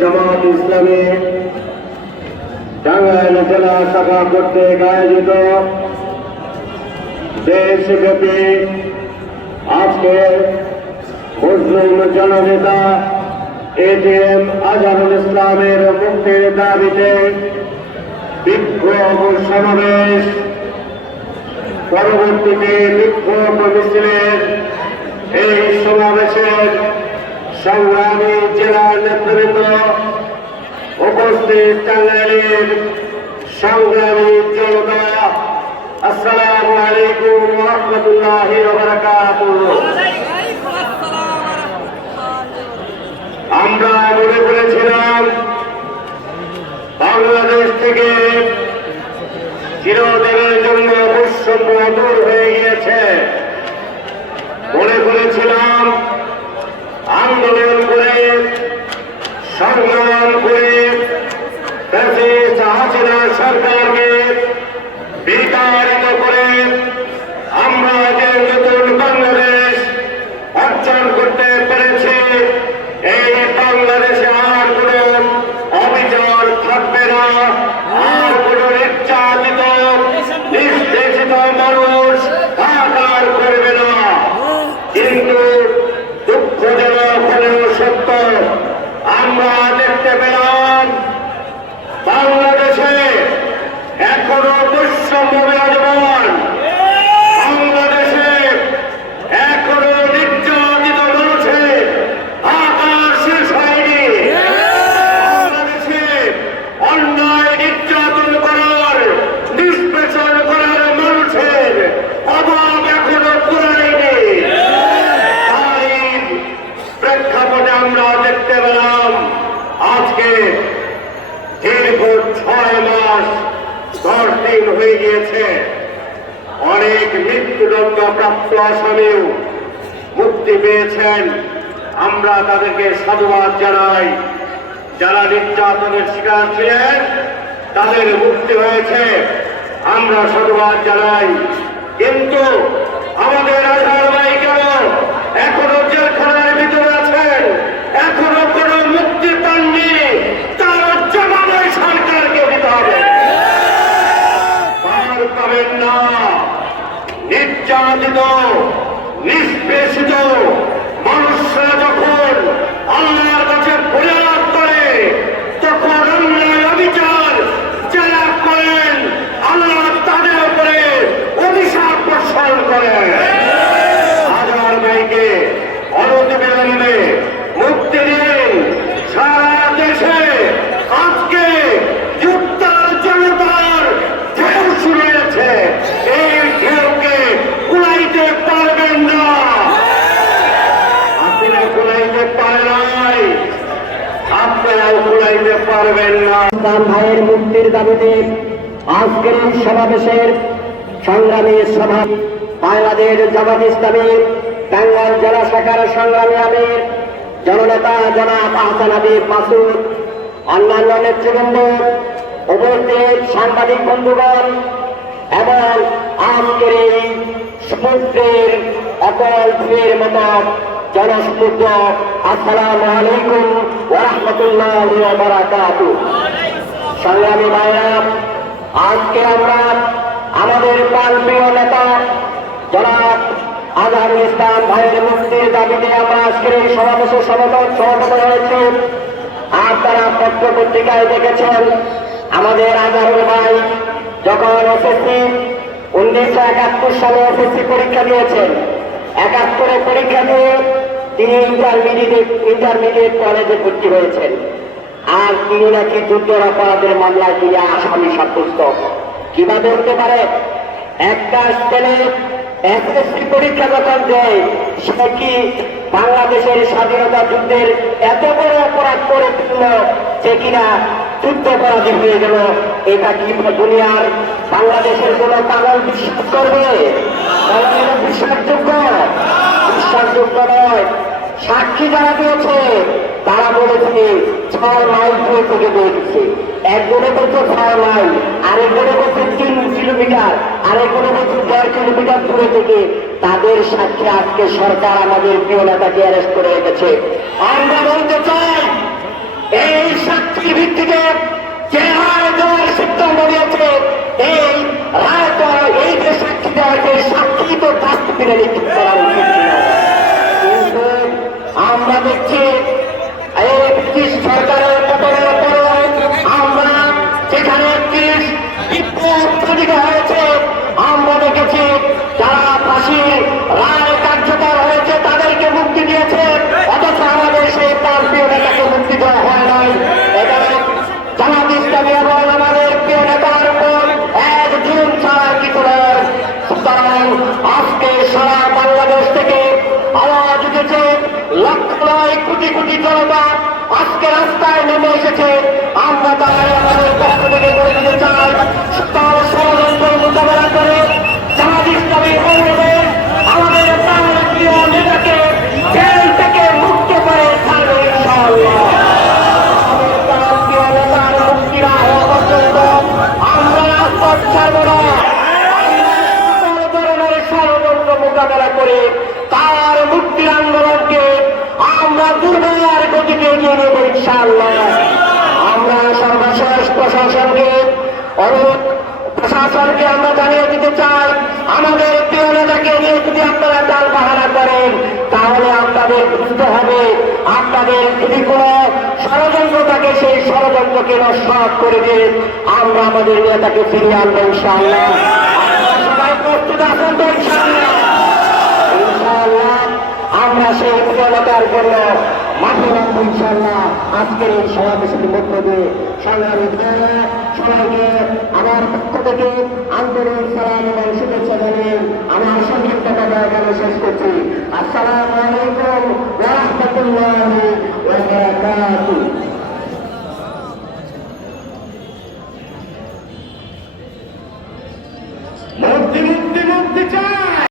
জামাত ইসলামী টাঙ্গাইল জেলা শাখা কর্তৃক আয়োজিত দেশব্যাপী আজকে মুসলিম জননেতা এটিএম আজহারুল ইসলামের মুক্তির দাবিতে বিক্ষোভ সমাবেশ। পরবর্তীতে বিক্ষোভ মিছিলের এই সমাবেশের সংগ্রামী জেলার নেতৃবৃন্দ উপস্থিত টাঙ্গাইলের সংগ্রামী জনতা আসসালামু আলাইকুম রহমতুল্লাহ আজকে দীর্ঘ ছয় মাস, দশ দিন হয়ে গিয়েছে। অনেক মৃত্যুদণ্ড প্রাপ্ত আসামিও মুক্তি পেয়েছেন। আমরা তাদেরকে সাধুবাদ জানাই। যারা নির্যাতনের শিকার ছিলেন, তাদের মুক্তি হয়েছে। আমরা সাধুবাদ জানাই। কিন্তু আমাদের আধার ভাই কেন এখনও জেলখানার ভিতরে আছেন এখনও কোনো মুক্তি পাননি তার জবাব ওই সরকারকে দিতে হবে পার পাবেন না নির্যাতিত নিষ্পেষিত মানুষরা যখন আল্লাহর কাছে ফরিয়াদ করে তখন অন্যায় অবিচার যারা করেন আল্লাহ তাদের উপরে অভিশাপ বর্ষণ করেন হাজার ভাইকে অনতিবিলম্বে মুক্তি দিন সারা দেশে আজকে যুক্তার জনতার ঢেউ শুরু হয়েছে এই ঢেউকে কুলাইতে পারবেন না আপনারা কুলাইতে পারে নাই আপনারাও কুলাইতে পারবেন না। ভাইয়ের মুক্তির দাবিতে আজকের সমাবেশের সংগ্রামী সভা, বাংলাদেশ জামাত ইসলামী টাঙ্গাইল জেলা শাখার সংগ্রামী আমির, জননেতা জনাব আহসান হাবিব মাসুদ, অন্যান্য নেতৃবৃন্দ, উপস্থিত সাংবাদিক বন্ধুগণ এবং আজকের এই সমুদ্রের অকল ঢেউয়ের মতো জনসমুদ্র আসসালামু আলাইকুম ওরহমতুল্লাহ বারাকাতু। সংগ্রামী ভাইরা, আজকে আমরা আমাদের প্রিয় নেতা জনাব আজহারুল ইসলাম ভাইয়ের মুক্তির দাবিতে আমরা আজকের এই সমাবেশে সমবেত সমবেত হয়েছি। আপনারা পত্র পত্রিকায় দেখেছেন, আমাদের আজহারুল ভাই যখন এসএসসি উনিশশো একাত্তর সালে এসএসসি পরীক্ষা দিয়েছেন, একাত্তরে পরীক্ষা দিয়ে তিনি ইন্টারমিডিয়েট ইন্টারমিডিয়েট কলেজে ভর্তি হয়েছেন। আর তিনি নাকি যুদ্ধের অপরাধের মামলায় তিনি আসামি সাব্যস্ত। কীভাবে হতে পারে? একটা ছেলে এসএসসি পরীক্ষা যখন দেয়, সে কি বাংলাদেশের স্বাধীনতা যুদ্ধের এত বড় অপরাধ করে ফেলল যে কিনা যুদ্ধ অপরাধী হয়ে গেল? এটা কি দুনিয়ার বাংলাদেশের কোন কাগজ বিশ্বাস করবে? তাহলে আসার যোগ্য নয়। সাক্ষী যারা দিয়েছে, তারা বলেছে ছয় মাইল দূরে থেকে বলছে একজনে বলছে ছয় মাইল, আরেকজনে বলছে তিন কিলোমিটার, আরেকজনে বলছে দেড় কিলোমিটার দূরে থেকে। তাদের সাক্ষী আজকে সরকার আমাদের প্রিয় নেতাকে অ্যারেস্ট করে রেখেছে। আমরা বলতে চাই, এই সাক্ষীর ভিত্তিতে যে হার দেওয়ার সিদ্ধান্ত নিয়েছে, এই রায় এই যে সাক্ষী দেওয়া সাক্ষী তো আজকে সারা বাংলাদেশ থেকে আওয়াজ উঠেছে লক্ষ নয় কোটি কোটি জনতা আজকে রাস্তায় নেমে এসেছে। আমরা তাদের আমাদের পক্ষ থেকে করে দিতে চাই। তার ষড়যন্ত্র মোকাবেলা করে জামাত ইসলামী পর্যন্ত আমরা রাজপথ না। মোকাবেলা করে তার মুক্তির আন্দোলনকে আমরা দুর্বার গতিতে এগিয়ে নেব আমরা সর্বশেষ প্রশাসনকে, অনুরোধ প্রশাসনকে আমরা জানিয়ে দিতে চাই, আমাদের প্রিয় নেতাকে নিয়ে যদি আপনারা চাল বাহানা করেন, তাহলে আপনাদের বুঝতে হবে আপনাদের যদি কোনো ষড়যন্ত্র থাকে, সেই ষড়যন্ত্রকে নষ্ট করে দিয়ে আমরা আমাদের নেতাকে ফিরিয়ে আনব ইনশাআল্লাহ। সবাই প্রস্তুত আছেন তো ইনশাআল্লাহ? আমরা সেই উজ্জ্বলতার জন্য মাঠে নামবো ইনশাল্লাহ আজকের এই সমাবেশের মধ্য দিয়ে সংগ্রামী ভাইয়েরা সবাইকে আমার পক্ষ থেকে আন্তরিক সালাম এবং শুভেচ্ছা জানিয়ে আমার সংক্ষিপ্ত কথা শেষ করছি। আসসালামু